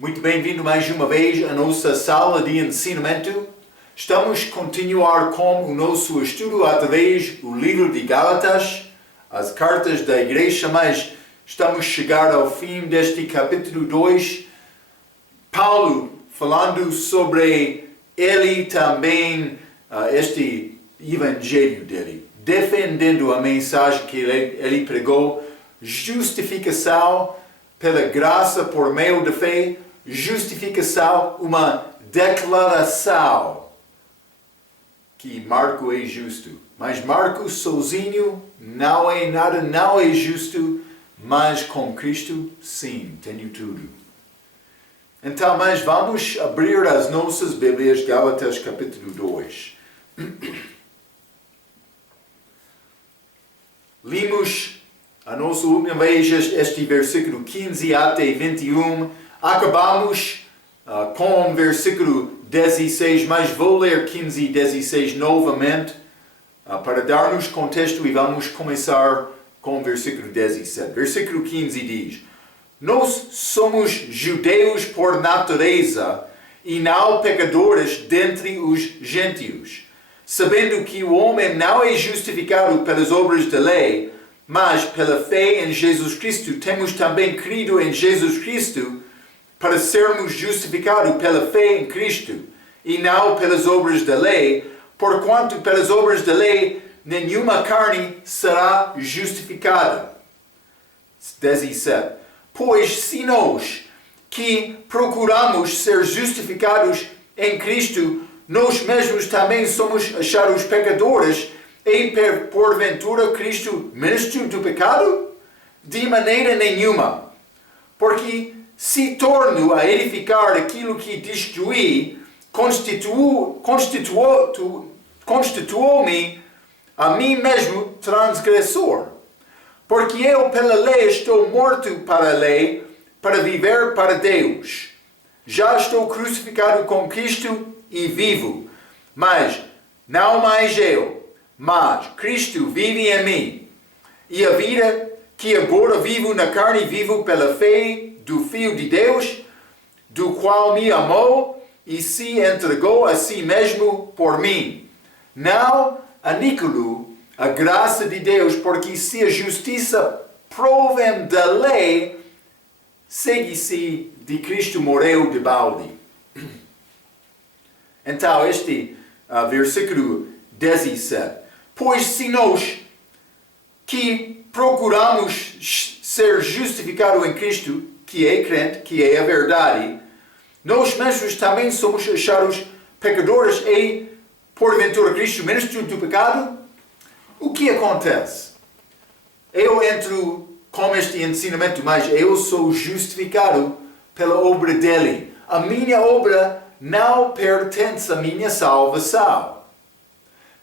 Muito bem-vindo mais uma vez à nossa sala de ensinamento. Estamos a continuar com o nosso estudo através do livro de Gálatas, as cartas da igreja, mas estamos a chegar ao fim deste capítulo 2. Paulo falando sobre ele também, este evangelho dele, defendendo a mensagem que ele pregou, justificação pela graça por meio da fé, justificação, uma declaração que Marco é justo. Mas Marco sozinho não é nada, não é justo, mas com Cristo sim, tenho tudo. Então, mas vamos abrir as nossas Bíblias, Gálatas capítulo 2. Limos a nossa última vez este versículo 15 até 21. Acabamos com o versículo 16, mas vou ler 15 e 16 novamente para dar-nos contexto e vamos começar com o versículo 17. Versículo 15 diz: Nós somos judeus por natureza e não pecadores dentre os gentios, sabendo que o homem não é justificado pelas obras da lei, mas pela fé em Jesus Cristo. Temos também crido em Jesus Cristo para sermos justificados pela fé em Cristo e não pelas obras da lei, porquanto pelas obras da lei nenhuma carne será justificada. 17. Pois se nós que procuramos ser justificados em Cristo, nós mesmos também somos achados pecadores, e porventura Cristo ministro do pecado? De maneira nenhuma. Porque se torno a edificar aquilo que destruí, constituou-me a mim mesmo transgressor. Porque eu pela lei estou morto para a lei, para viver para Deus. Já estou crucificado com Cristo e vivo. Mas não mais eu, mas Cristo vive em mim. E a vida que agora vivo na carne, vivo pela fé do Filho de Deus, do qual me amou e se entregou a si mesmo por mim. Não aniquilo a graça de Deus, porque se a justiça provém da lei, segue-se de Cristo morreu de balde. Então, este versículo 17. Pois se nós que procuramos ser justificados em Cristo, que é crente, que é a verdade, nós mesmos também somos achados pecadores e, porventura, Cristo ministro do pecado? O que acontece? Eu entro com este ensinamento, mas eu sou justificado pela obra dele. A minha obra não pertence à minha salvação.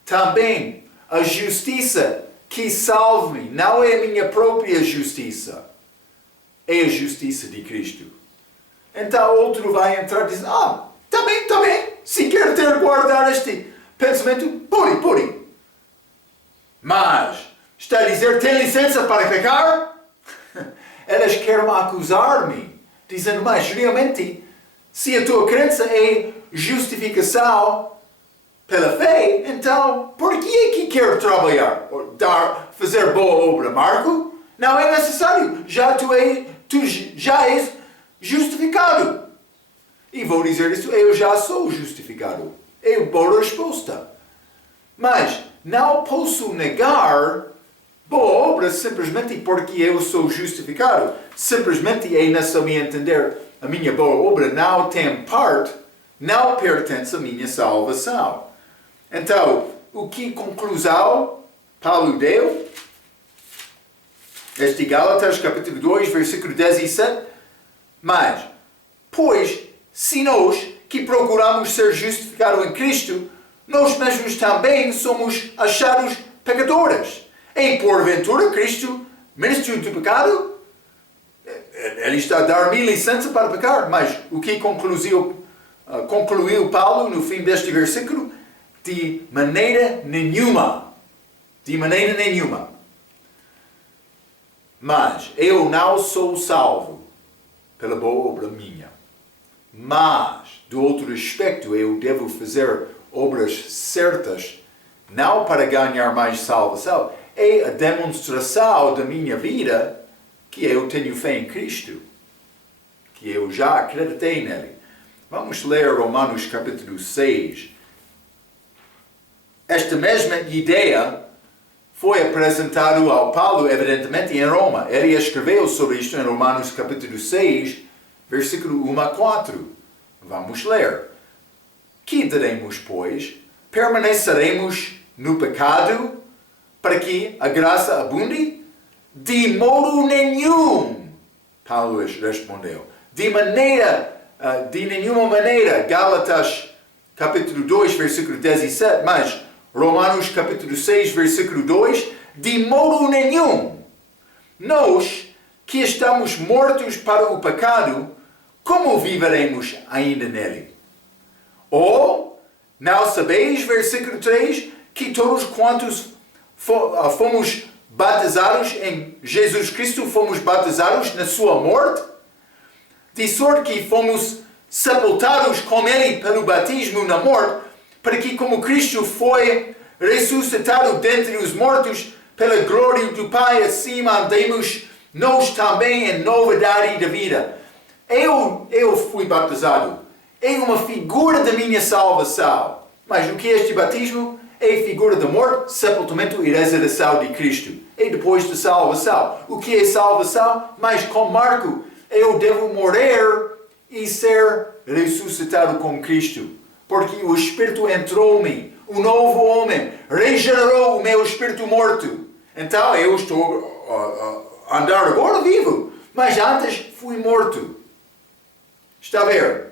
Também a justiça que salva-me não é a minha própria justiça, é a justiça de Cristo. Então outro vai entrar e diz: tá bem, se quer ter guardar este pensamento, pure. Mas está a dizer, tem licença para pecar? Elas querem acusar-me, dizendo, mas realmente, se a tua crença é justificação pela fé, então, por que é que quer trabalhar? Fazer boa obra, Marco? Não é necessário, tu já és justificado. E vou dizer isso, eu já sou justificado. É boa resposta. Mas não posso negar boa obra simplesmente porque eu sou justificado. Simplesmente é nessa minha entender, a minha boa obra não tem parte, não pertence à minha salvação. Então, o que conclusão Paulo deu? Este Gálatas capítulo 2, versículo 17. Mas, pois, se nós que procuramos ser justificados em Cristo, nós mesmos também somos achados pecadores. E porventura Cristo, ministro do pecado, ele está a dar-me licença para pecar. Mas o que concluiu Paulo no fim deste versículo? De maneira nenhuma. De maneira nenhuma. Mas eu não sou salvo pela boa obra minha. Mas, do outro aspecto, eu devo fazer obras certas, não para ganhar mais salvação, é a demonstração da minha vida que eu tenho fé em Cristo, que eu já acreditei nele. Vamos ler Romanos capítulo 6. Esta mesma ideia foi apresentada ao Paulo, evidentemente, em Roma. Ele escreveu sobre isto em Romanos capítulo 6, versículo 1 a 4. Vamos ler. Que diremos, pois? Permaneceremos no pecado para que a graça abunde? De modo nenhum, Paulo respondeu. De nenhuma maneira. Gálatas capítulo 2, versículo 17. Mas Romanos capítulo 6, versículo 2. De modo nenhum. Nós que estamos mortos para o pecado, como viveremos ainda nele? Ou, não sabeis, versículo 3, que todos quantos fomos batizados em Jesus Cristo, fomos batizados na sua morte? De sorte que fomos sepultados com ele pelo batismo na morte, para que como Cristo foi ressuscitado dentre os mortos, pela glória do Pai, assim andemos nós também em novidade da vida. Eu fui batizado. É uma figura da minha salvação. Mas o que é este batismo? É figura da morte, sepultamento e ressurreição de Cristo. É depois da salvação. O que é salvação? Mas com Marco, eu devo morrer e ser ressuscitado com Cristo. Porque o Espírito entrou-me, o novo homem, regenerou o meu espírito morto. Então eu estou a andar agora vivo, mas antes fui morto. Está a ver?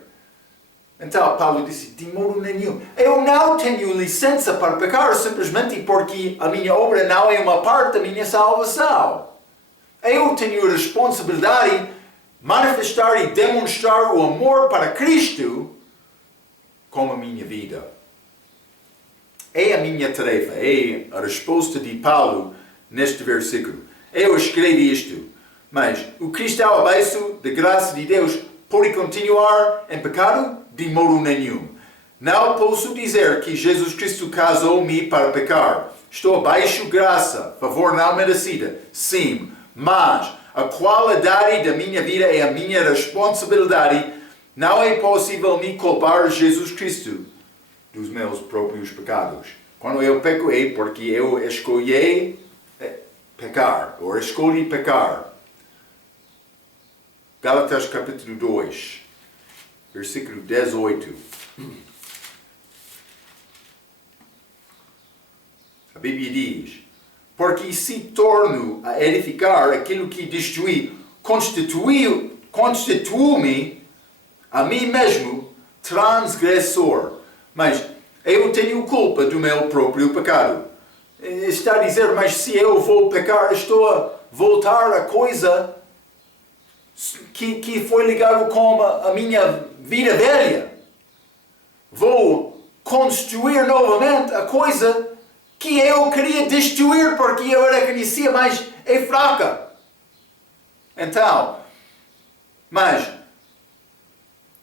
Então Paulo disse, de modo nenhum. Eu não tenho licença para pecar simplesmente porque a minha obra não é uma parte da minha salvação. Eu tenho a responsabilidade de manifestar e demonstrar o amor para Cristo com a minha vida. É a minha tarefa, é a resposta de Paulo neste versículo. Eu escrevi isto, mas o cristão abaixo da graça de Deus pode continuar em pecado? De modo nenhum. Não posso dizer que Jesus Cristo casou-me para pecar. Estou abaixo graça, favor não merecida. Sim, mas a qualidade da minha vida é a minha responsabilidade. Não é possível me culpar Jesus Cristo dos meus próprios pecados. Quando eu peco é porque eu escolhi pecar, ou escolhi pecar. Gálatas capítulo 2, versículo 18. A Bíblia diz, porque se torno a edificar aquilo que destruí, constituo-me a mim mesmo transgressor. Mas eu tenho culpa do meu próprio pecado. Está a dizer, mas se eu vou pecar, estou a voltar a coisa que foi ligado com a minha vida velha. Vou construir novamente a coisa que eu queria destruir porque eu reconhecia, mas é fraca. Então, mas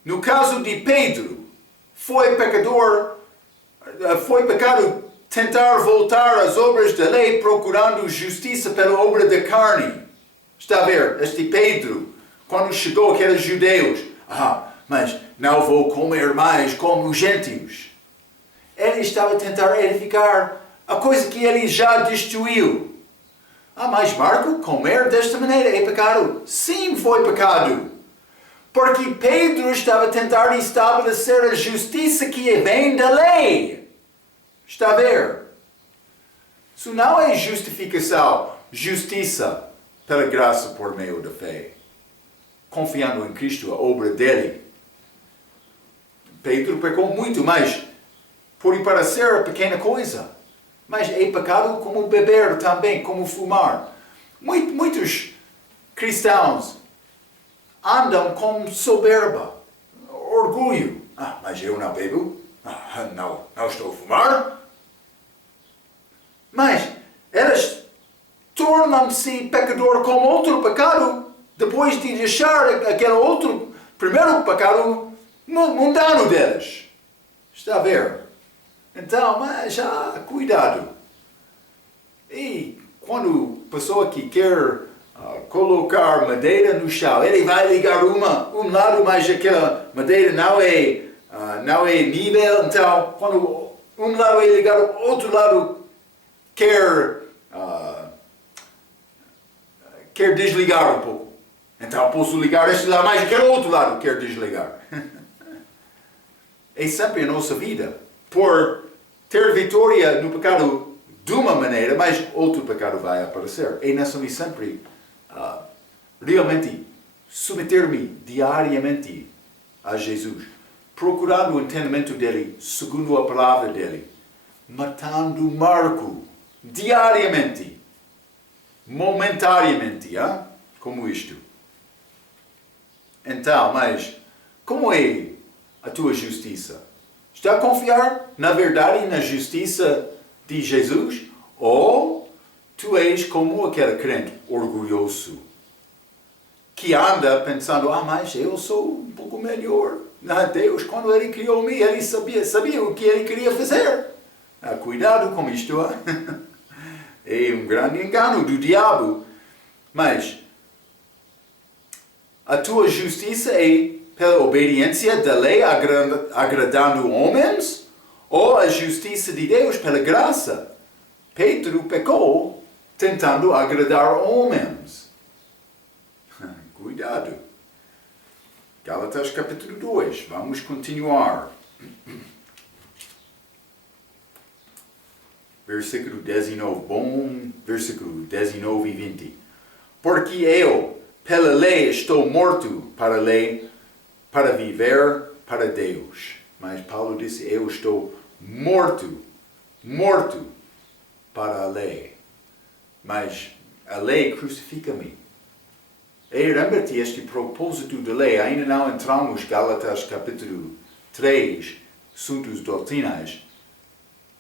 no caso de Pedro, foi pecado tentar voltar às obras da lei procurando justiça pela obra da carne. Está a ver? Este Pedro, quando chegou que era judeus, mas não vou comer mais como os gentios. Ele estava a tentar edificar a coisa que ele já destruiu. Mas Marco, comer desta maneira é pecado? Sim, foi pecado. Porque Pedro estava a tentar estabelecer a justiça que vem da lei. Está a ver? Isso não é justificação, justiça pela graça por meio da fé. Confiando em Cristo, a obra dele. Pedro pecou muito, mas pode parecer pequena coisa. Mas é pecado como beber também, como fumar. Muitos cristãos andam com soberba, orgulho. Mas eu não bebo, não estou a fumar. Mas elas tornam-se pecador com outro pecado, depois de deixar aquele outro primeiro pecado mundano deles. Está a ver? Então, mas cuidado. E quando a pessoa que quer colocar madeira no chão, ele vai ligar um lado, mas aquela madeira não é nível, então quando um lado é ligado, outro lado quer desligar um pouco. Então posso ligar este lado, mas aquele outro lado quer desligar. É sempre a nossa vida. Por ter vitória no pecado de uma maneira, mas outro pecado vai aparecer. É necessário sempre realmente submeter-me diariamente a Jesus, procurando o entendimento dele, segundo a palavra dele, matando Marco diariamente, momentariamente, como isto. Então, mas como é a tua justiça? Está a confiar na verdade e na justiça de Jesus? Ou tu és como aquele crente orgulhoso que anda pensando, mas eu sou um pouco melhor. Deus, quando Ele criou-me, Ele sabia o que Ele queria fazer. Cuidado com isto. É um grande engano do diabo. Mas a tua justiça é pela obediência da lei agradando homens? Ou a justiça de Deus pela graça? Pedro pecou tentando agradar homens. Cuidado. Gálatas capítulo 2. Vamos continuar. Versículo 19. Bom versículo 19 e 20. Porque eu, pela lei, estou morto para a lei, para viver para Deus. Mas Paulo disse, eu estou morto para a lei. Mas a lei crucifica-me. E lembra-te este propósito da lei. Ainda não entramos Gálatas capítulo 3, assuntos doutrinais.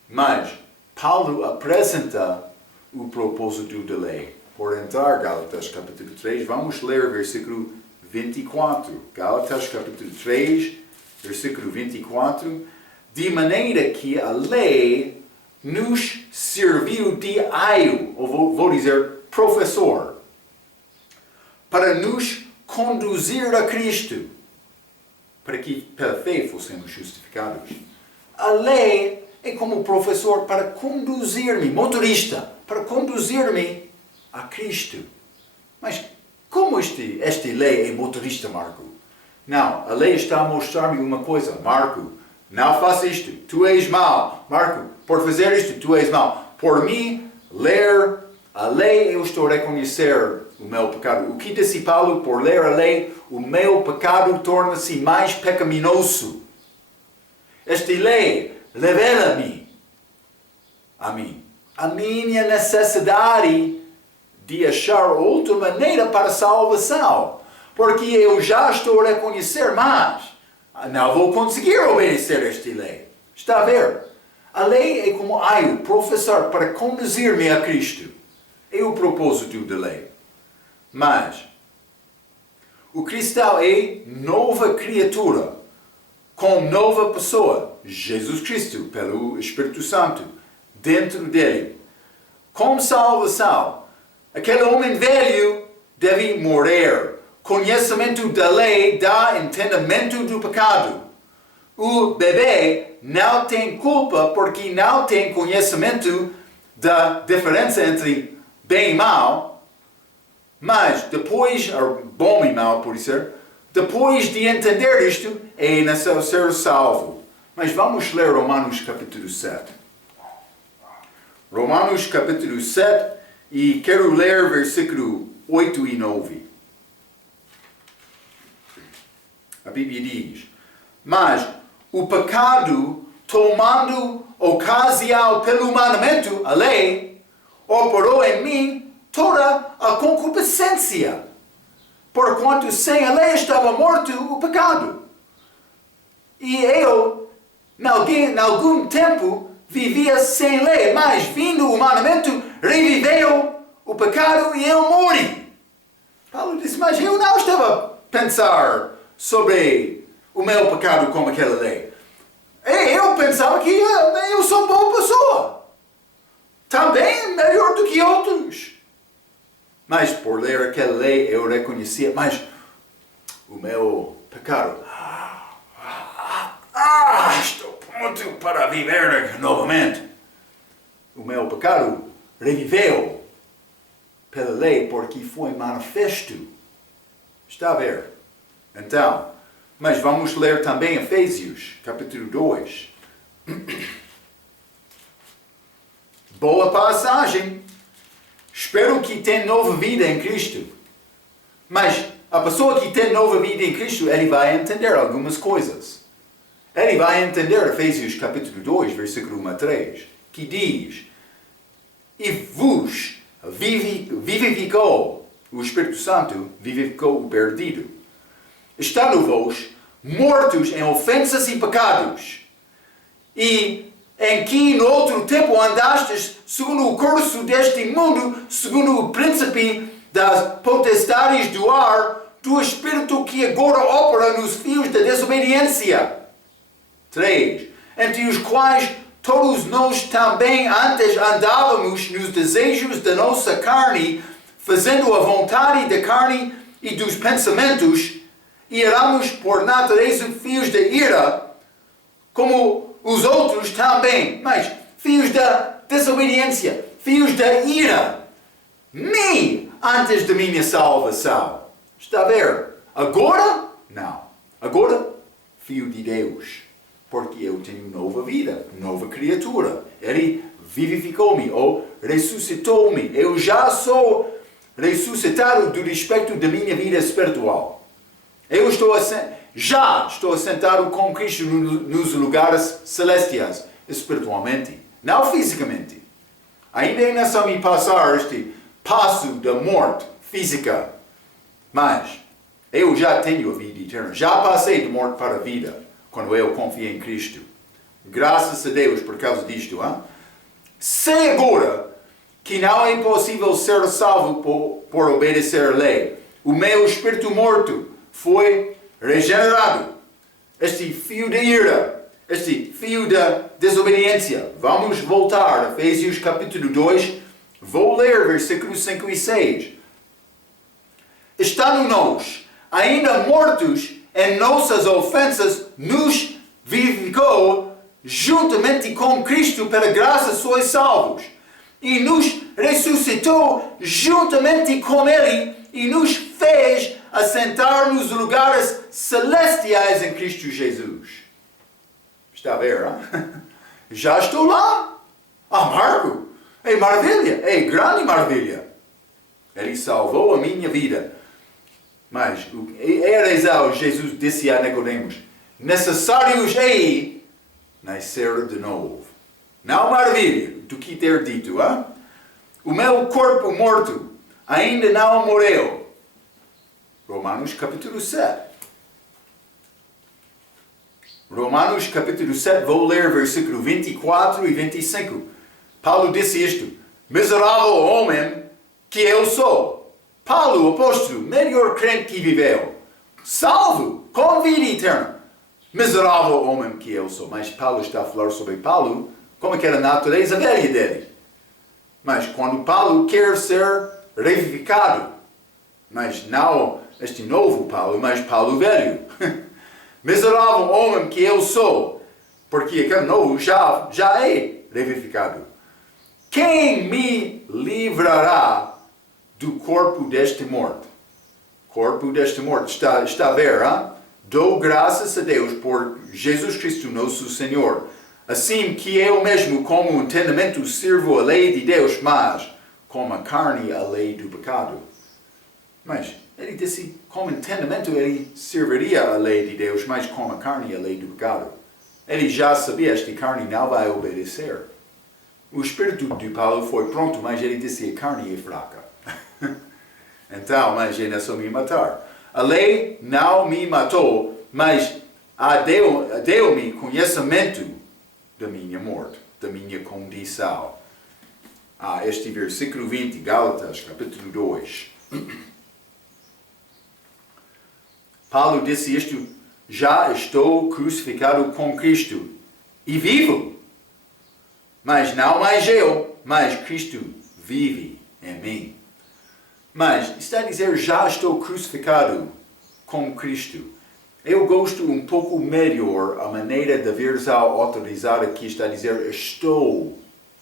Mas Paulo apresenta o propósito da lei. Por entrar Gálatas capítulo 3, vamos ler versículo 24. Gálatas capítulo 3, versículo 24. De maneira que a lei nos serviu de aio, ou vou dizer professor, para nos conduzir a Cristo, para que pela fé fossemos justificados. A lei é como professor para conduzir-me, motorista, para conduzir-me a Cristo. Mas como esta lei é motorista, Marco? Não, a lei está a mostrar-me uma coisa. Marco, não faça isto, tu és mau. Marco, por fazer isto, tu és mau. Por mim, ler a lei, eu estou a reconhecer o meu pecado. O que disse Paulo? Por ler a lei, o meu pecado torna-se mais pecaminoso. Esta lei revela-me a mim a minha necessidade de achar outra maneira para a salvação. Porque eu já estou a reconhecer, mas não vou conseguir obedecer esta lei. Está a ver? A lei é como aio, professor, para conduzir-me a Cristo. É o propósito da lei. Mas o cristão é nova criatura, com nova pessoa, Jesus Cristo, pelo Espírito Santo, dentro dele. Com salvação, aquele homem velho deve morrer. Conhecimento da lei dá entendimento do pecado. O bebê não tem culpa porque não tem conhecimento da diferença entre bem e mal. Mas depois, bom e mal por ser, depois de entender isto, é necessário ser salvo. Mas vamos ler Romanos capítulo 7. Romanos capítulo 7 e quero ler versículo 8 e 9. A Bíblia diz, mas o pecado, tomando ocasião pelo mandamento, a lei, operou em mim toda a concupiscência, porquanto sem a lei estava morto o pecado. E eu, em algum tempo, vivia sem lei, mas vindo o mandamento, reviveu o pecado e eu morri. Paulo disse, mas eu não estava a pensar sobre o meu pecado como aquela lei. Eu pensava que eu sou uma boa pessoa. Também melhor do que outros. Mas por ler aquela lei eu reconhecia, mas o meu pecado, estou pronto para viver novamente. O meu pecado reviveu pela lei porque foi manifesto. Está a ver? Então, mas vamos ler também Efésios, capítulo 2. Boa passagem. Espero que tenha nova vida em Cristo. Mas a pessoa que tem nova vida em Cristo, ele vai entender algumas coisas. Ele vai entender Efésios capítulo 2, versículo 1 a 3, que diz: e vos vivificou, o Espírito Santo vivificou o perdido. Estando-vos mortos em ofensas e pecados, e em que no outro tempo andastes segundo o curso deste mundo, segundo o príncipe das potestades do ar, do Espírito que agora opera nos filhos da desobediência. 3. Entre os quais todos nós também antes andávamos nos desejos da nossa carne, fazendo a vontade da carne e dos pensamentos, e éramos por natureza filhos da ira, como os outros também, mas filhos da desobediência, filhos da ira, nem antes da minha salvação. Está a ver? Agora, não. Agora, filho de Deus. Porque eu tenho nova vida, nova criatura. Ele vivificou-me ou ressuscitou-me. Eu já sou ressuscitado do respeito da minha vida espiritual. Eu já estou assentado com Cristo nos lugares celestiais, espiritualmente, não fisicamente. Ainda é necessário me passar este passo da morte física. Mas eu já tenho a vida eterna. Já passei de morte para a vida quando eu confiei em Cristo. Graças a Deus por causa disto. Hein? Sei agora que não é possível ser salvo por obedecer a lei. O meu espírito morto foi regenerado. Este fio da ira, este fio da desobediência. Vamos voltar a Efésios capítulo 2. Vou ler versículos 5 e 6. Estando nós ainda mortos em nossas ofensas, nos vivificou juntamente com Cristo, pela graça sois salvos. E nos ressuscitou juntamente com Ele e nos fez assentar nos lugares celestiais em Cristo Jesus. Está a ver, hein? Já estou lá. Marco, é maravilha, é grande maravilha. Ele salvou a minha vida. Mas Jesus disse a Nicodemos: necessários é nascer de novo. Não maravilha do que ter dito, hein? O meu corpo morto ainda não morreu. Romanos capítulo 7. Romanos capítulo 7, vou ler versículo 24 e 25. Paulo disse isto: miserável homem que eu sou. Paulo, o apóstolo, melhor crente que viveu, salvo, com vida eterna. Miserável homem que eu sou. Mas Paulo está a falar sobre Paulo, como que era a natureza velha dele. Mas quando Paulo quer ser revivificado, mas não este novo Paulo, mas Paulo velho. Miserável homem que eu sou, porque aquele novo já é revivificado. Quem me livrará do corpo desta morte? Corpo desta morte. Está a ver, hein? Dou graças a Deus por Jesus Cristo nosso Senhor. Assim que eu mesmo, como entendimento, sirvo a lei de Deus, mas como a carne, a lei do pecado. Mas ele disse, como entendimento, ele serviria a lei de Deus, mas como a carne, a lei do pecado. Ele já sabia que a carne não vai obedecer. O espírito de Paulo foi pronto, mas ele disse, a carne é fraca. Então, mas ele não me matar. A lei não me matou, mas deu-me conhecimento da minha morte, da minha condição. Este versículo 20, Gálatas, capítulo 2. Paulo disse isto já estou crucificado com Cristo e vivo. Mas não mais eu, mas Cristo vive em mim. Mas está a dizer, já estou crucificado com Cristo. Eu gosto um pouco melhor a maneira de versão autorizada que está a dizer, estou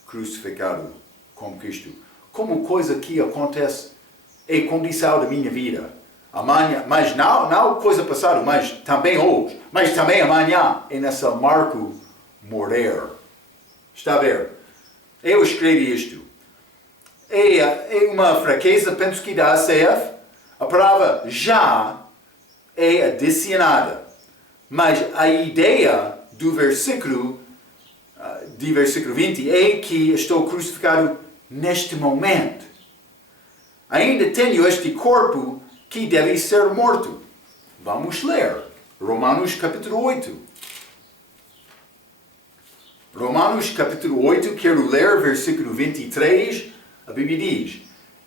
crucificado com Cristo. Como coisa que acontece, é condição da minha vida. Amanhã, mas não coisa passada, mas também hoje, mas também amanhã, é nessa marco morrer. Está a ver? Eu escrevi isto. É uma fraqueza, penso que da ACF, a palavra já é adicionada. Mas a ideia do versículo, de versículo 20, é que estou crucificado neste momento. Ainda tenho este corpo que deve ser morto. Vamos ler. Romanos capítulo 8. Romanos capítulo 8, quero ler versículo 23. A Bíblia diz,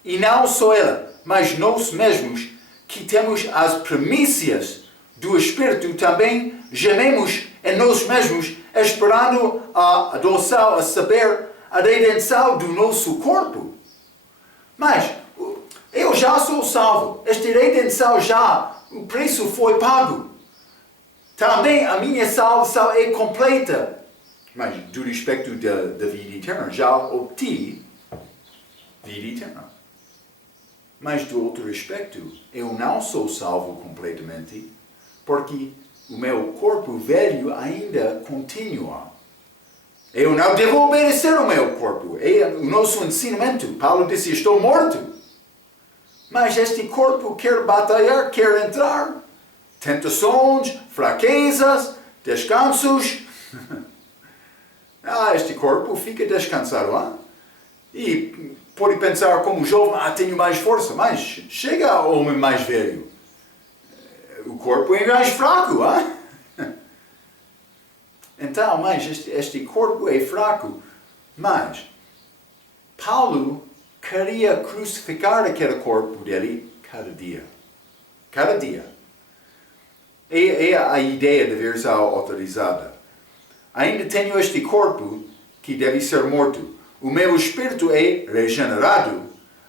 e não só ela, mas nós mesmos, que temos as primícias do Espírito, também gememos em nós mesmos, esperando a adoção, a saber, a redenção do nosso corpo. Mas eu já sou salvo. Esta redenção já, o preço foi pago. Também a minha salvação é completa. Mas do respeito da vida eterna, já obtive vida eterna. Mas do outro aspecto, eu não sou salvo completamente, porque o meu corpo velho ainda continua. Eu não devo obedecer ao meu corpo. É o nosso ensinamento. Paulo disse, estou morto. Mas este corpo quer batalhar, quer entrar. Tentações, fraquezas, descansos. Este corpo fica descansado. E pode pensar como jovem, tenho mais força. Mas chega ao homem mais velho. O corpo é mais fraco. Então, mas este corpo é fraco. Mas Paulo queria crucificar aquele corpo dele cada dia. Cada dia. É a ideia da versão autorizada. Ainda tenho este corpo que deve ser morto. O meu espírito é regenerado.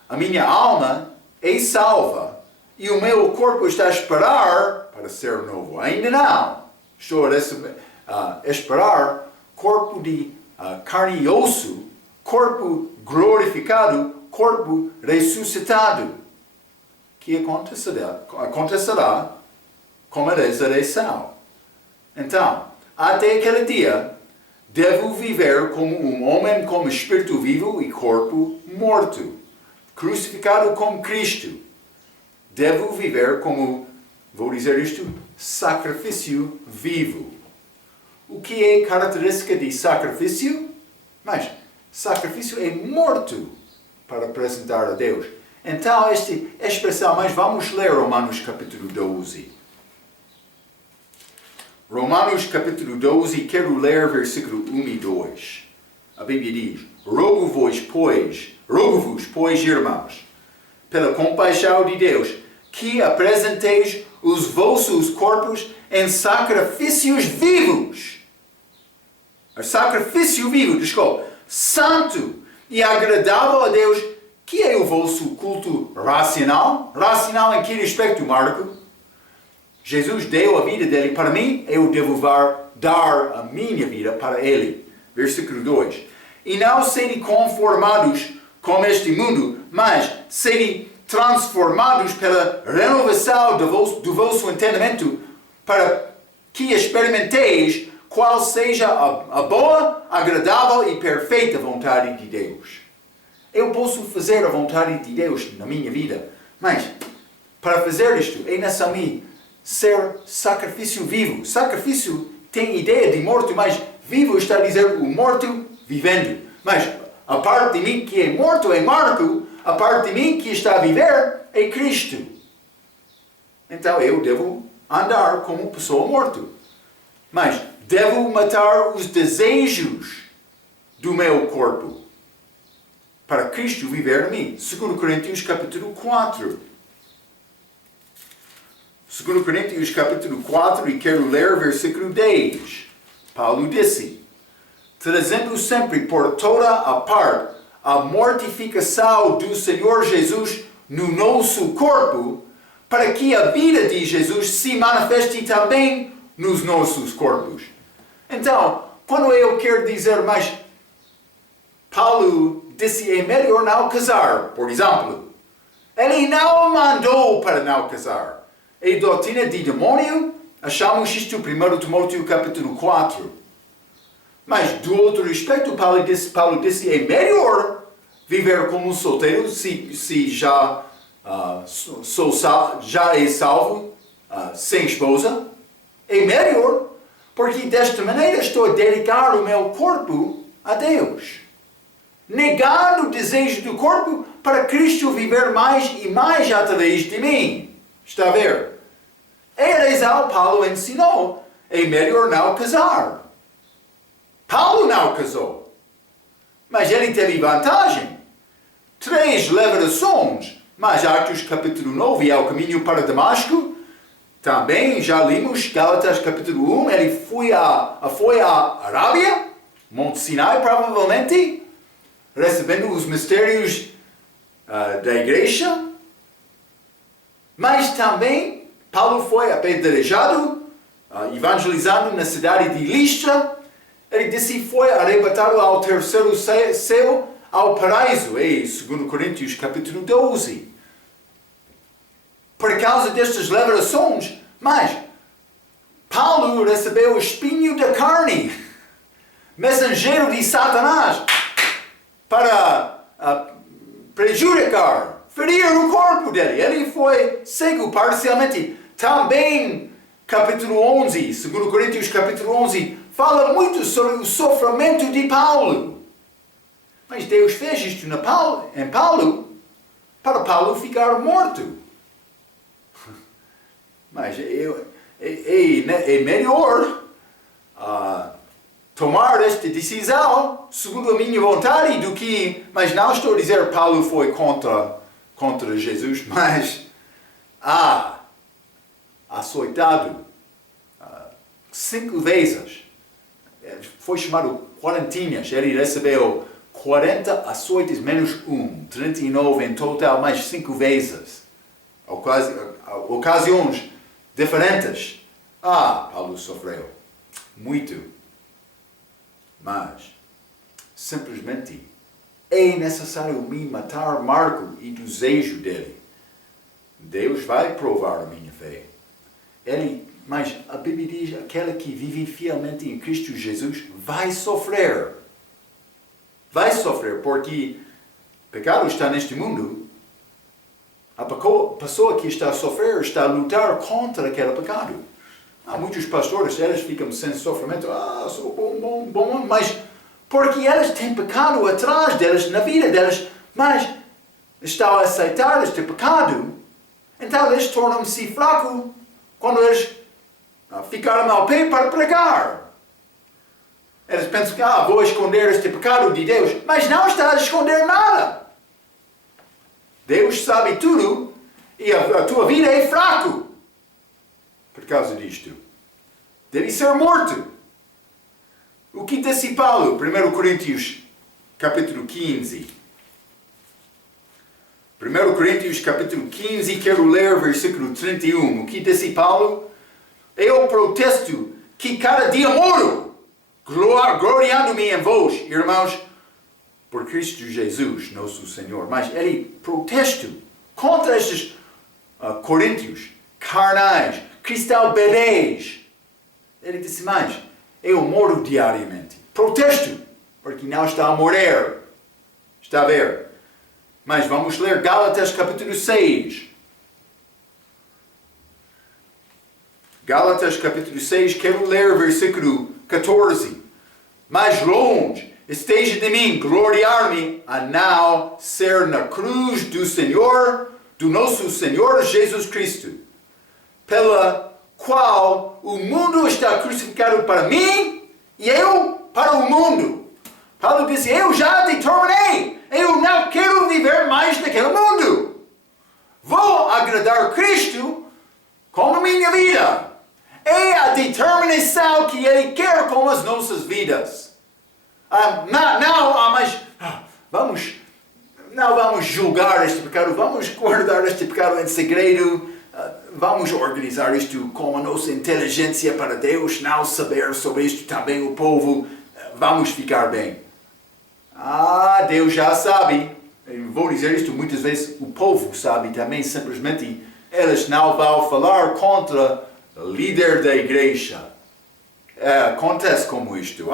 A minha alma é salva. E o meu corpo está a esperar para ser novo. Ainda não. Estou a esperar corpo de carne e osso, corpo glorificado, corpo ressuscitado, que acontecerá com a ressurreição. Então, até aquele dia, devo viver como um homem com espírito vivo e corpo morto, crucificado com Cristo. Devo viver como, vou dizer isto, sacrifício vivo. O que é característica de sacrifício? Mas sacrifício é morto para apresentar a Deus. Então, esta expressão, mas vamos ler Romanos capítulo 12. Romanos capítulo 12, quero ler versículo 1 e 2. A Bíblia diz, rogo-vos, pois, irmãos, pela compaixão de Deus, que apresenteis os vossos corpos em sacrifícios vivos. Sacrifício vivo, santo e agradável a Deus, que é o vosso culto racional. Racional em que respeito, Marco? Jesus deu a vida dele para mim, eu devo dar a minha vida para ele. Versículo 2. E não serem conformados com este mundo, mas serem transformados pela renovação do vosso entendimento, para que experimenteis qual seja a boa, agradável e perfeita vontade de Deus. Eu posso fazer a vontade de Deus na minha vida, mas para fazer isto é necessário ser sacrifício vivo. Sacrifício tem ideia de morto, mas vivo está a dizer o morto vivendo. Mas a parte de mim que é morto é Marco, a parte de mim que está a viver é Cristo. Então eu devo andar como pessoa morta. Mas devo matar os desejos do meu corpo para Cristo viver em mim. 2 Coríntios capítulo 4. 2 Coríntios capítulo 4, e quero ler versículo 10. Paulo disse: trazendo sempre por toda a parte a mortificação do Senhor Jesus no nosso corpo, para que a vida de Jesus se manifeste também nos nossos corpos. Então, quando eu quero dizer, mas Paulo disse é melhor não casar, por exemplo, ele não mandou para não casar. É doutrina de demônio, achamos isto em 1 Timóteo capítulo 4. Mas, do outro aspecto, Paulo disse é melhor viver como solteiro se já é salvo, sem esposa. É melhor, porque desta maneira estou a dedicar o meu corpo a Deus. Negando o desejo do corpo para Cristo viver mais e mais através de mim. Está a ver? É a razão Paulo ensinou. É melhor não casar. Paulo não casou. Mas ele teve vantagem. 3 revelações. Mas Atos capítulo 9 é o caminho para Damasco. Também já limos Gálatas capítulo 1. Ele foi à Arábia, Monte Sinai provavelmente, recebendo os mistérios da igreja. Mas também Paulo foi apedrejado, evangelizando na cidade de Listra. Ele disse que foi arrebatado ao terceiro céu, ao paraíso, em 2 Coríntios capítulo 12. Por causa destas revelações, mas Paulo recebeu o espinho da carne, mensageiro de Satanás, para prejudicar, ferir o corpo dele. Ele foi cego parcialmente. Também, capítulo 11, 2 Coríntios capítulo 11, fala muito sobre o sofrimento de Paulo. Mas Deus fez isto em Paulo para Paulo ficar morto. Mas é melhor tomar esta decisão segundo a minha vontade do que... Mas não estou a dizer que Paulo foi contra Jesus, mas açoitado 5 vezes. Foi chamado quarentinhas. Ele recebeu 40 açoites menos 1, 39 em total, mais 5 vezes. Ocasiões diferentes. Paulo sofreu muito. Mas, simplesmente, é necessário me matar Marco e do desejo dele. Deus vai provar a minha fé. Mas a Bíblia diz, aquele que vive fielmente em Cristo Jesus vai sofrer. Vai sofrer, porque o pecado está neste mundo. A pessoa que está a sofrer está a lutar contra aquele pecado. Há muitos pastores, eles ficam sem sofrimento. Sou bom, mas porque eles têm pecado atrás deles, na vida deles, mas estão a aceitar este pecado, então eles tornam-se fracos quando eles ficaram ao pé para pregar. Eles pensam que vou esconder este pecado de Deus, mas não está a esconder nada. Deus sabe tudo e a tua vida é fraco por causa disto. Deve ser morto. O que disse Paulo? 1 Coríntios capítulo 15. 1 Coríntios capítulo 15, quero ler versículo 31. O que disse Paulo? Eu protesto que cada dia moro, gloriando-me em vós, irmãos, por Cristo Jesus, nosso Senhor. Mas ele protesta contra estes coríntios carnais, cristãos bebês. Ele disse mais, eu moro diariamente. Protesto, porque não está a morrer. Está a ver? Mas vamos ler Gálatas capítulo 6. Gálatas capítulo 6, quero ler versículo 14. Mais longe esteja de mim gloriar-me a não ser na cruz do Senhor, do nosso Senhor Jesus Cristo, pela qual o mundo está crucificado para mim e eu para o mundo. Paulo disse, eu já determinei, eu não quero viver mais naquele mundo. Vou agradar Cristo com a minha missão que Ele quer com as nossas vidas. Não vamos julgar este pecado, vamos guardar este pecado em segredo, vamos organizar isto com a nossa inteligência para Deus não saber sobre isto também o povo, vamos ficar bem. Deus já sabe. Eu vou dizer isto muitas vezes, o povo sabe também, simplesmente eles não vão falar contra o líder da igreja. Acontece como isto,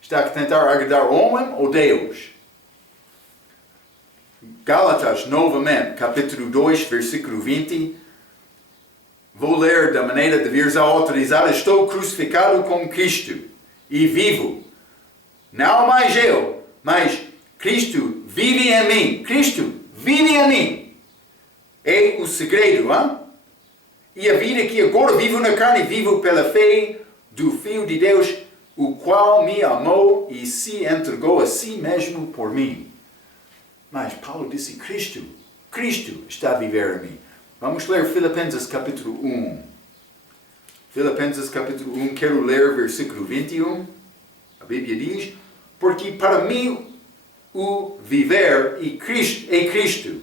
Está a tentar agradar o homem ou Deus? Gálatas, novamente, capítulo 2, versículo 20. Vou ler da maneira de vires a autorizar. Estou crucificado com Cristo e vivo. Não mais eu, mas Cristo vive em mim. Cristo vive em mim. É o segredo, E a vida que agora vivo na carne, vivo pela fé do Filho de Deus, o qual me amou e se entregou a si mesmo por mim. Mas Paulo disse, Cristo está a viver em mim. Vamos ler Filipenses capítulo 1. Filipenses capítulo 1, quero ler versículo 21. A Bíblia diz, porque para mim o viver é Cristo,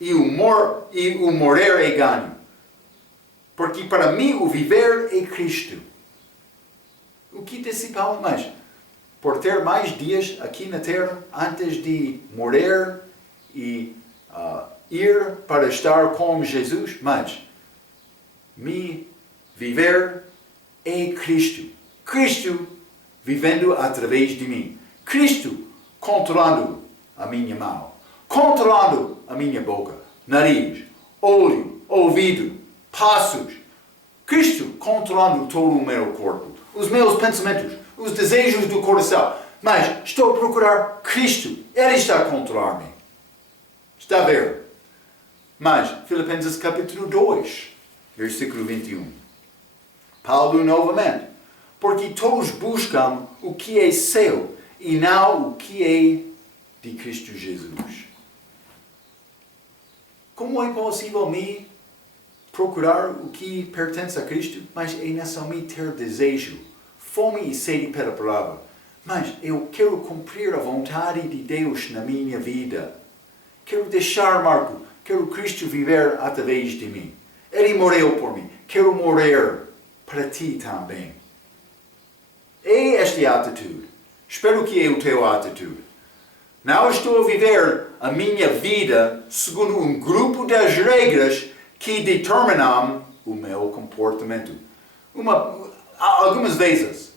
e o morrer é ganho. Porque para mim o viver é Cristo. O que disse Paulo? Mas, por ter mais dias aqui na terra, antes de morrer e ir para estar com Jesus, mas me viver é Cristo. Cristo vivendo através de mim. Cristo controlando a minha mão, controlando a minha boca, nariz, olho, ouvido, passos. Cristo controlando todo o meu corpo, os meus pensamentos, os desejos do coração. Mas estou a procurar Cristo. Ele está a controlar-me. Está a ver? Mas, Filipenses capítulo 2, versículo 21. Paulo novamente. Porque todos buscam o que é seu e não o que é de Cristo Jesus. Como é possível me procurar o que pertence a Cristo? Mas é necessário ter desejo, fome e sede pela palavra. Mas eu quero cumprir a vontade de Deus na minha vida. Quero deixar marco. Quero Cristo viver através de mim. Ele morreu por mim. Quero morrer para ti também. É esta atitude. Espero que é o teu atitude. Não estou a viver a minha vida segundo um grupo das regras que determinam o meu comportamento. Algumas vezes,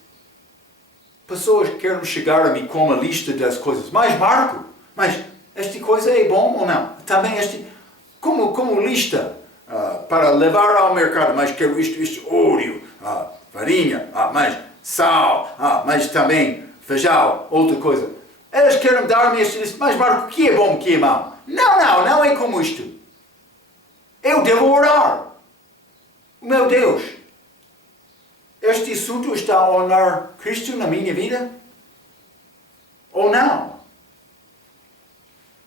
pessoas querem chegar a mim com uma lista das coisas. Mas Marco, esta coisa é bom ou não? Também como lista para levar ao mercado. Mas quero isto, óleo, farinha, mais sal, mas também feijão, outra coisa. Elas querem dar-me este lista. Mas Marco, o que é bom, o que é mau? Não é como isto. Eu devo orar. Meu Deus, este assunto está a honrar Cristo na minha vida? Ou não?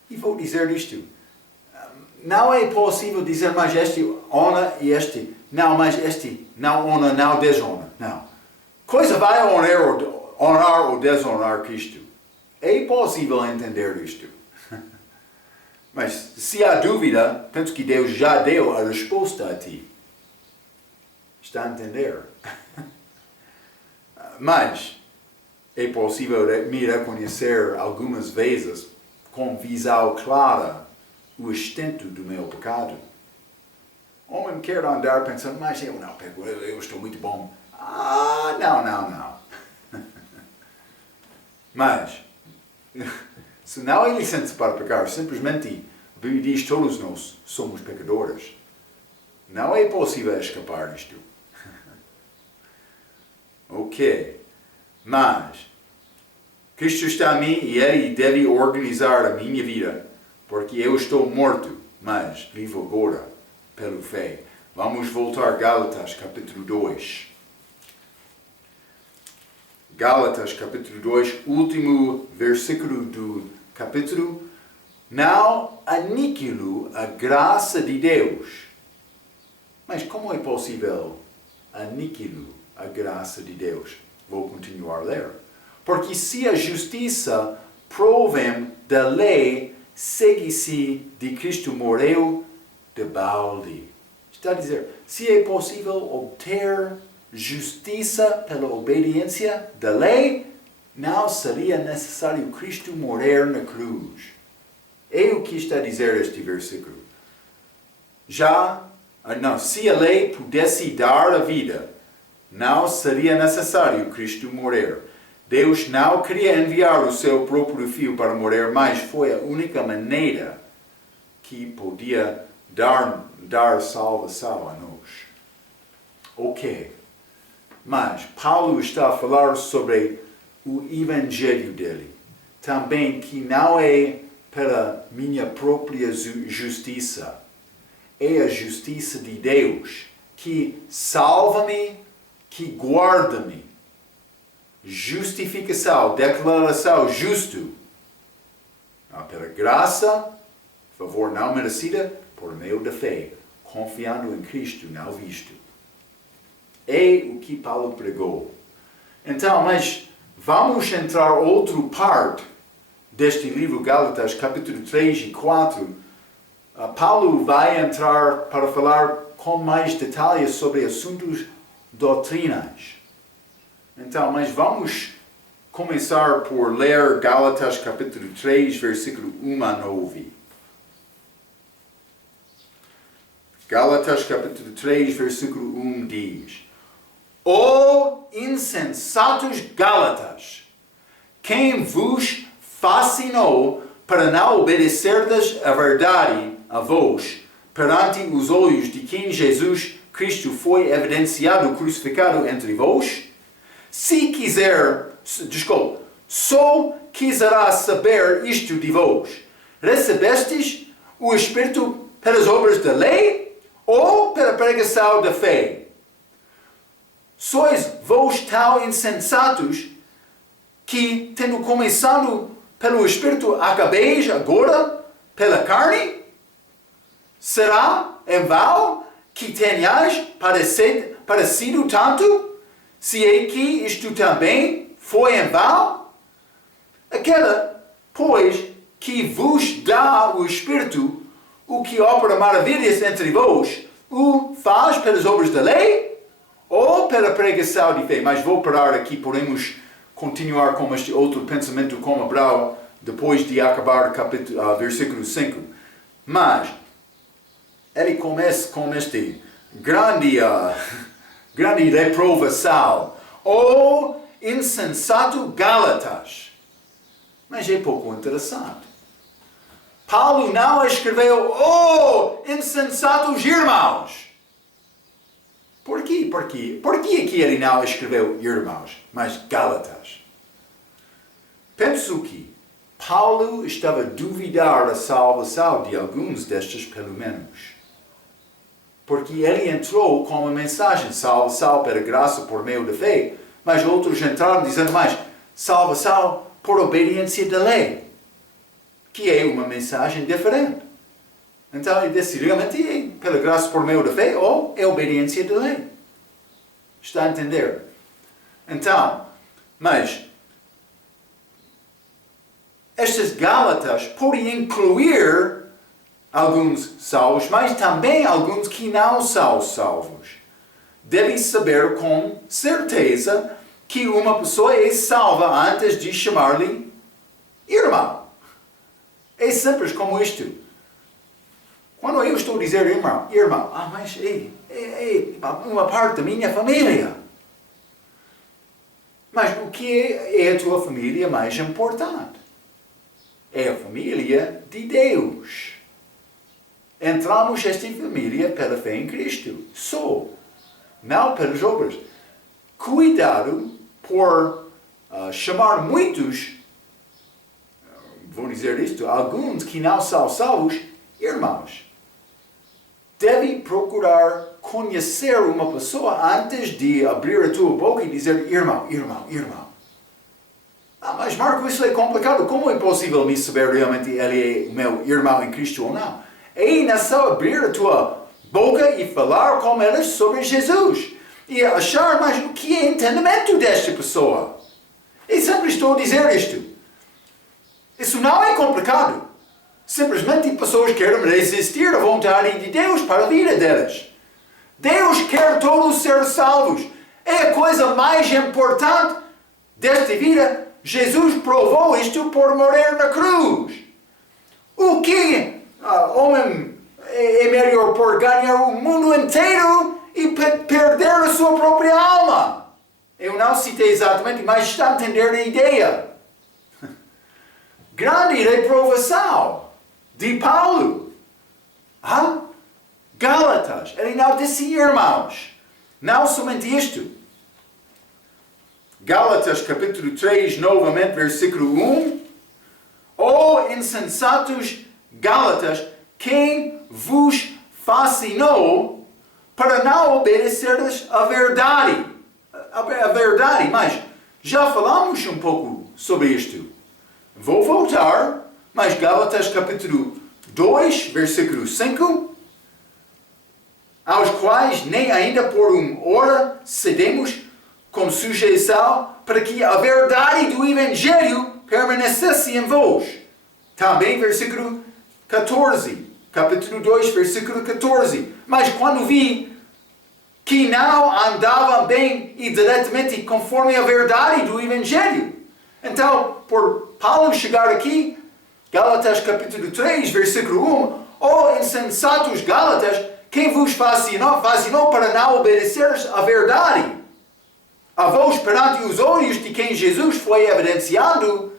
E vou dizer isto. Não é possível dizer, mas este honra e este não, mas este não honra, não desonra. Não. Coisa vai honrar ou desonrar Cristo. É impossível entender isto. Mas se há dúvida, penso que Deus já deu a resposta a ti. Está a entender? Mas é possível me reconhecer algumas vezes com visão clara o extento do meu pecado. O homem quer andar pensando, mas eu não peco, eu estou muito bom. Não. Mas, se não é licença para pecar, simplesmente a Bíblia diz todos nós somos pecadores. Não é possível escapar disto. Ok. Mas, Cristo está em mim e Ele deve organizar a minha vida. Porque eu estou morto, mas vivo agora pela fé. Vamos voltar a Gálatas, capítulo 2. Gálatas, capítulo 2, último versículo do capítulo. Não aniquilo a graça de Deus. Mas como é possível aniquilo a graça de Deus. Vou continuar a ler. Porque se a justiça provém da lei, segue-se de Cristo morreu de balde. Está a dizer, se é possível obter justiça pela obediência da lei, não seria necessário Cristo morrer na cruz. É o que está a dizer este versículo. Se a lei pudesse dar a vida, não seria necessário Cristo morrer. Deus não queria enviar o seu próprio Filho para morrer, mas foi a única maneira que podia dar salvação a nós. Ok. Mas Paulo está a falar sobre o evangelho dele. Também que não é pela minha própria justiça. É a justiça de Deus que salva-me, que guarda-me. Justificação, declaração justo. Pela graça, favor não merecida, por meio da fé, confiando em Cristo não visto. É o que Paulo pregou. Então, mas vamos entrar outra parte deste livro Gálatas, capítulo 3 e 4. Paulo vai entrar para falar com mais detalhes sobre assuntos doutrinas. Então, mas vamos começar por ler Gálatas capítulo 3, versículo 1 a 9. Gálatas capítulo 3, versículo 1 diz: Ó insensatos Gálatas, quem vos fascinou para não obedecerdes a verdade a vós, perante os olhos de quem Jesus Cristo foi evidenciado crucificado entre vós? Só quiserá saber isto de vós. Recebestes o Espírito pelas obras da lei ou pela pregação da fé? Sois vós tão insensatos que, tendo começado pelo Espírito, acabeis agora pela carne? Será em vão que tenhais padecido tanto? Se é que isto também foi em vão? Aquela, pois, que vos dá o Espírito, o que opera maravilhas entre vós, o faz pelas obras da lei ou pela pregação de fé? Mas vou parar aqui, podemos continuar com este outro pensamento com Abraão, depois de acabar versículo 5. Mas, ele começa com este grande reprovação. Ó insensato Gálatas. Mas é pouco interessante. Paulo não escreveu, insensatos irmãos. Por quê? Por que é que ele não escreveu irmãos, mas Gálatas? Penso que Paulo estava a duvidar da salvação de alguns destes, pelo menos. Porque ele entrou com uma mensagem, salvação pela graça por meio da fé, mas outros entraram dizendo mais, salvação por obediência da lei, que é uma mensagem diferente. Então ele disse, realmente é pela graça por meio da fé ou é obediência da lei. Está a entender? Então, mas estas Gálatas podem incluir alguns salvos, mas também alguns que não são salvos. Devem saber com certeza que uma pessoa é salva antes de chamar-lhe irmão. É simples como isto. Quando eu estou a dizer irmão, mas é uma parte da minha família. Mas o que é a tua família mais importante? É a família de Deus. Entramos nesta família pela fé em Cristo. Só. Não pelas obras. Cuidado por chamar muitos, vou dizer isto, alguns que não são salvos, irmãos. Deve procurar conhecer uma pessoa antes de abrir a tua boca e dizer irmão. Mas Marco, isso é complicado. Como é possível me saber realmente ele é meu irmão em Cristo ou não? É só abrir a tua boca e falar com eles sobre Jesus. e achar, mas o que é entendimento desta pessoa? E sempre estou a dizer isto. Isso não é complicado. Simplesmente pessoas querem resistir à vontade de Deus para a vida delas. Deus quer todos ser salvos. É a coisa mais importante desta vida. Jesus provou isto por morrer na cruz. O que homem é melhor por ganhar o mundo inteiro e perder a sua própria alma? Eu não citei exatamente, mas está a entender a ideia. Grande reprovação de Paulo. Gálatas. Ele não disse, irmãos, não somente isto. Gálatas capítulo 3, novamente, versículo 1. Ó insensatos Gálatas, quem vos fascinou para não obedeceres a verdade? A verdade, mas já falamos um pouco sobre isto. Vou voltar, mas Gálatas capítulo 2, versículo 5. Aos quais nem ainda por hora cedemos com sujeição, para que a verdade do Evangelho permanecesse em vós. Também versículo 14, capítulo 2, versículo 14. Mas quando vi que não andavam bem e diretamente conforme a verdade do Evangelho. Então, por Paulo chegar aqui, Gálatas capítulo 3, versículo 1, ó insensatos Gálatas, quem vos fascinou para não obedeceres a verdade? A vós perante os olhos de quem Jesus foi evidenciado,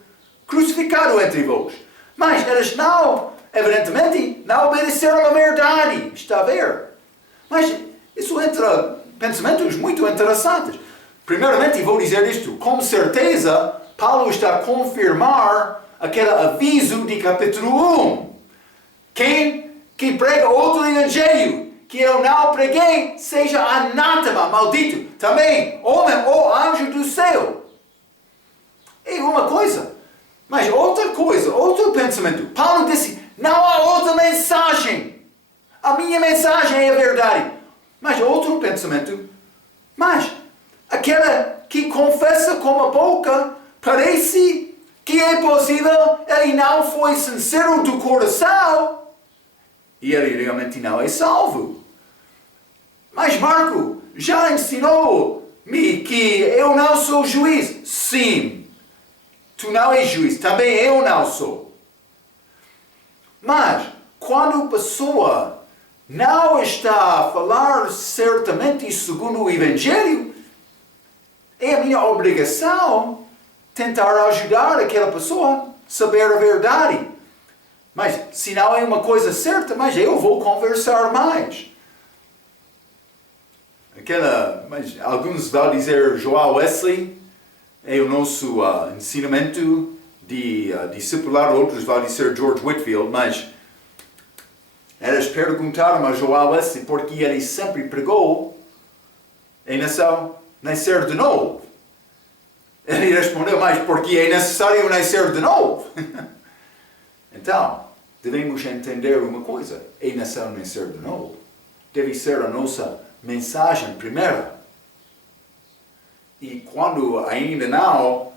crucificado entre vós. Mas eles não, evidentemente, não obedeceram a verdade. Está a ver? Mas isso entra pensamentos muito interessantes. Primeiramente, vou dizer isto. Com certeza, Paulo está a confirmar aquele aviso de capítulo 1. Quem que prega outro evangelho que eu não preguei, seja anátema, maldito. Também, homem ou anjo do céu. É uma coisa. Mas outra coisa, outro pensamento. Paulo disse, não há outra mensagem. A minha mensagem é a verdade. Mas outro pensamento. Mas, aquela que confessa com a boca, parece que é possível, ele não foi sincero do coração. E ele realmente não é salvo. Mas Marco já ensinou-me que eu não sou juiz. Sim, tu não és juiz, também eu não sou. Mas, quando a pessoa não está a falar certamente segundo o Evangelho, é a minha obrigação tentar ajudar aquela pessoa a saber a verdade. Mas, se não é uma coisa certa, mas eu vou conversar mais. Mas alguns vão dizer Joel Wesley é o nosso ensinamento de discipular, outros vão dizer George Whitefield, mas eles perguntaram a Joel Wesley porque ele sempre pregou é necessário nascer de novo. Ele respondeu, mas porque é necessário nascer de novo? Então, devemos entender uma coisa, é necessário nascer de novo. Deve ser a nossa mensagem primeira. E quando ainda não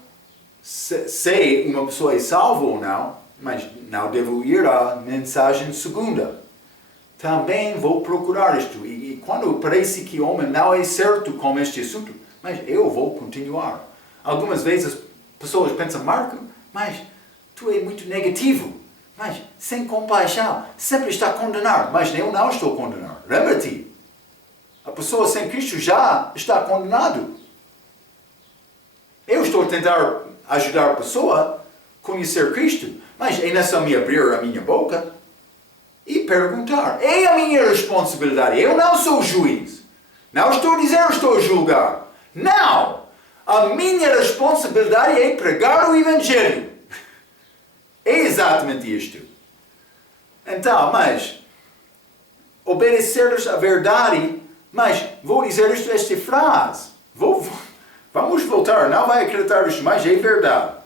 sei uma pessoa é salva ou não, mas não devo ir à mensagem segunda. Também vou procurar isto. E quando parece que o homem não é certo com este assunto, mas eu vou continuar. Algumas vezes as pessoas pensam, Marco, mas tu é muito negativo. Mas sem compaixão, sempre está a condenar. Mas eu não estou a condenar. Lembra-te. A pessoa sem Cristo já está condenado. Eu estou a tentar ajudar a pessoa a conhecer Cristo, mas é necessário me abrir a minha boca e perguntar. É a minha responsabilidade. Eu não sou juiz. Não estou a dizer que estou a julgar. Não! A minha responsabilidade é pregar o Evangelho. É exatamente isto. Então, mas obedeceres a verdade. Mas vou dizer esta frase. Vamos voltar, não vai acreditar isto, mas é verdade.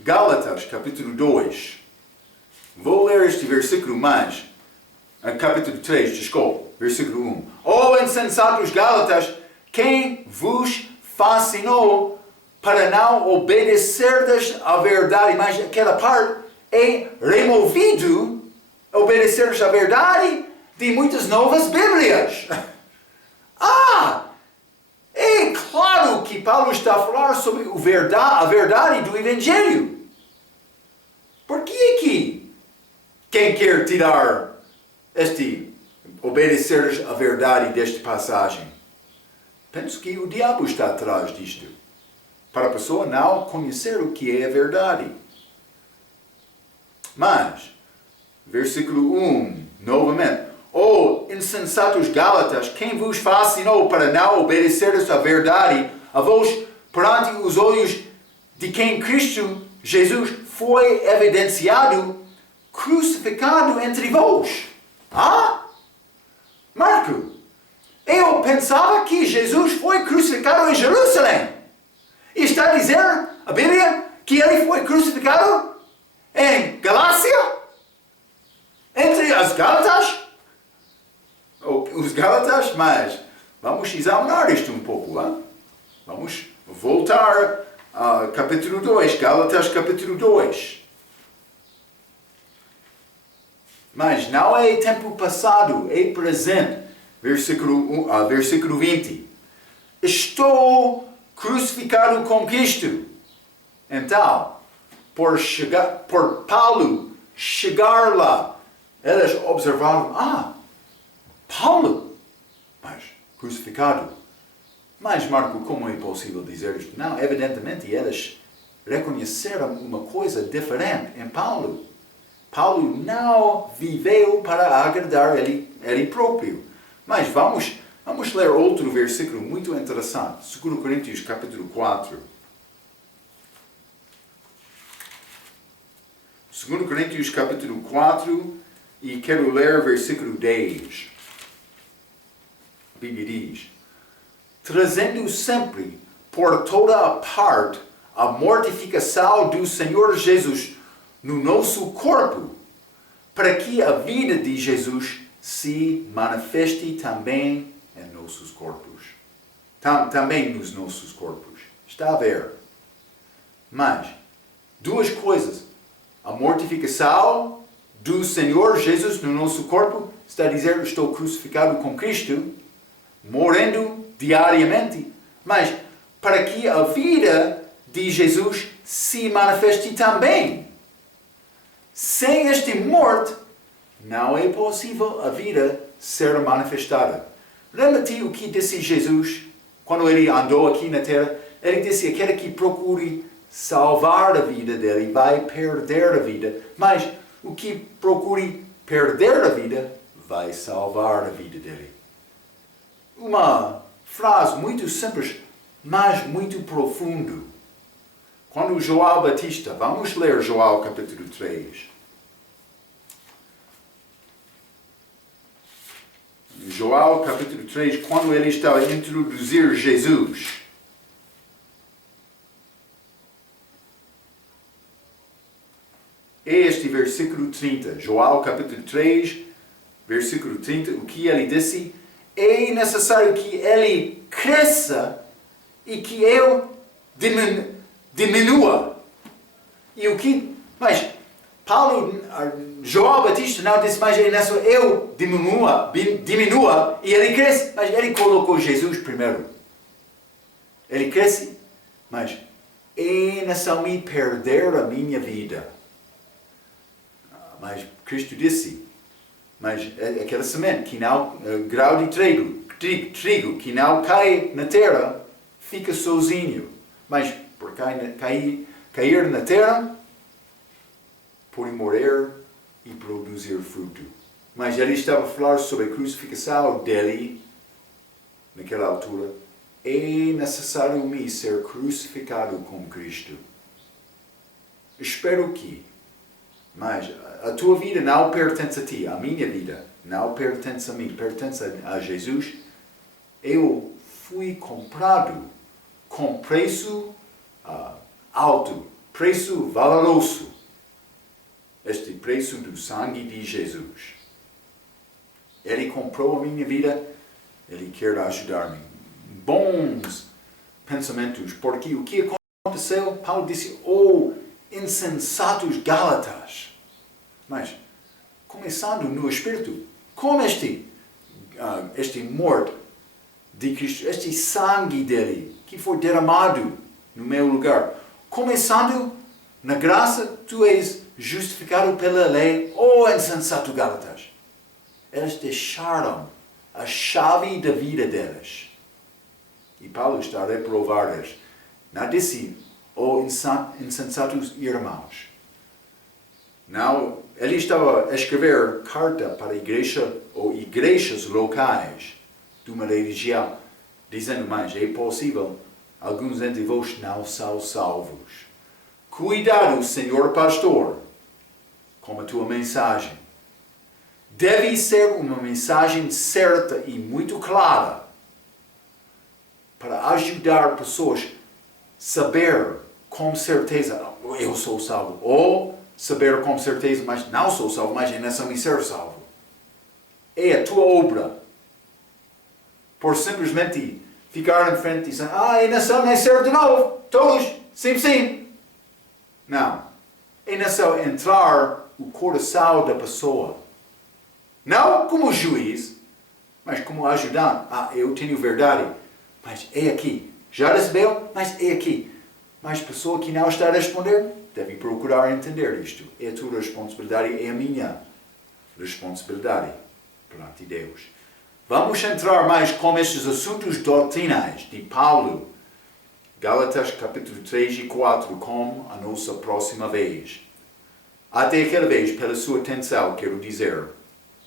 Gálatas, capítulo 2. Vou ler este versículo mais. Capítulo 3, desculpa, versículo 1. Ó insensatos Gálatas, quem vos fascinou para não obedecerdes à verdade? Mas aquela parte é removido, obedecerdes à verdade de muitas novas Bíblias. É claro que Paulo está a falar sobre a verdade do Evangelho. Por que aqui quem quer tirar obedecer a verdade desta passagem? Penso que o diabo está atrás disto, para a pessoa não conhecer o que é a verdade. Mas, versículo 1, novamente. Insensatos Gálatas, quem vos fascinou para não obedeceres à verdade, a vós perante os olhos de quem Cristo Jesus foi evidenciado, crucificado entre vós? Marco, eu pensava que Jesus foi crucificado em Jerusalém. E está a dizer a Bíblia que ele foi crucificado em Galácia? Entre as Gálatas? Os Gálatas, mas vamos examinar isto um pouco. Vamos voltar a capítulo 2, Gálatas capítulo 2. Mas não é tempo passado, é presente. Versículo 20. Estou crucificado com Cristo. Então, por Paulo chegar lá, eles observaram, Paulo, mas crucificado. Mas, Marco, como é possível dizer isto? Não, evidentemente eles reconheceram uma coisa diferente em Paulo. Paulo não viveu para agradar ele próprio. Mas vamos ler outro versículo muito interessante. 2 Coríntios capítulo 4. 2 Coríntios capítulo 4 e quero ler versículo 10. A Bíblia diz: trazendo sempre por toda a parte a mortificação do Senhor Jesus no nosso corpo, para que a vida de Jesus se manifeste também em nossos corpos. Também nos nossos corpos. Está a ver? Mas, duas coisas. A mortificação do Senhor Jesus no nosso corpo, está a dizer, estou crucificado com Cristo, morrendo diariamente, mas para que a vida de Jesus se manifeste também. Sem este morte, não é possível a vida ser manifestada. Lembra-te o que disse Jesus quando ele andou aqui na terra? Ele disse, aquele que procure salvar a vida dele vai perder a vida, mas o que procure perder a vida vai salvar a vida dele. Uma frase muito simples, mas muito profundo. Quando João Batista, vamos ler João capítulo 3. João capítulo 3, quando ele está a introduzir Jesus. Este versículo 30, João capítulo 3, versículo 30, o que ele disse? É necessário que ele cresça e que eu diminua. E o que? Mas Paulo, João Batista não disse, mas é necessário eu diminua e ele cresce. Mas ele colocou Jesus primeiro. Ele cresce, mas é necessário me perder a minha vida. Mas Cristo disse, mas aquela semente que não, grão de trigo que não cai na terra, fica sozinho. Mas por cair na terra, pode morrer e produzir fruto. Mas ele estava a falar sobre a crucificação dele, naquela altura. É necessário me ser crucificado com Cristo. Espero que. Mas a tua vida não pertence a ti, a minha vida não pertence a mim, pertence a Jesus. Eu fui comprado com preço alto, preço valoroso. Este preço do sangue de Jesus. Ele comprou a minha vida Ele quer ajudar-me. Bons pensamentos, porque o que aconteceu? Paulo disse, insensatos Gálatas. Mas, começando no Espírito, como este morto de Cristo, este sangue dele, que foi derramado no meu lugar, começando na graça, tu és justificado pela lei, insensato Gálatas. Eles deixaram a chave da vida deles. E Paulo está a reprovar-lhes. Não disse, insensatos irmãos. Não, ele estava a escrever carta para a igreja ou igrejas locais de uma religião, dizendo, mas é possível, alguns entre vós não são salvos. Cuidado, Senhor Pastor, com a tua mensagem. Deve ser uma mensagem certa e muito clara para ajudar pessoas a saber com certeza, eu sou salvo. Ou saber com certeza, mas não sou salvo, mas ainda sou ser salvo. É a tua obra. Por simplesmente ficar em frente e dizer, ainda sou nascer de novo. Todos, sim. Não. É necessário entrar no coração da pessoa. Não como juiz, mas como ajudante. Eu tenho verdade, mas é aqui. Já recebeu, mas é aqui. Mas a pessoa que não está a responder, deve procurar entender isto. É a tua responsabilidade, é a minha responsabilidade perante Deus. Vamos entrar mais com estes assuntos doutrinais de Paulo. Gálatas capítulo 3 e 4, com a nossa próxima vez. Até aquela vez, pela sua atenção, quero dizer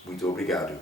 muito obrigado.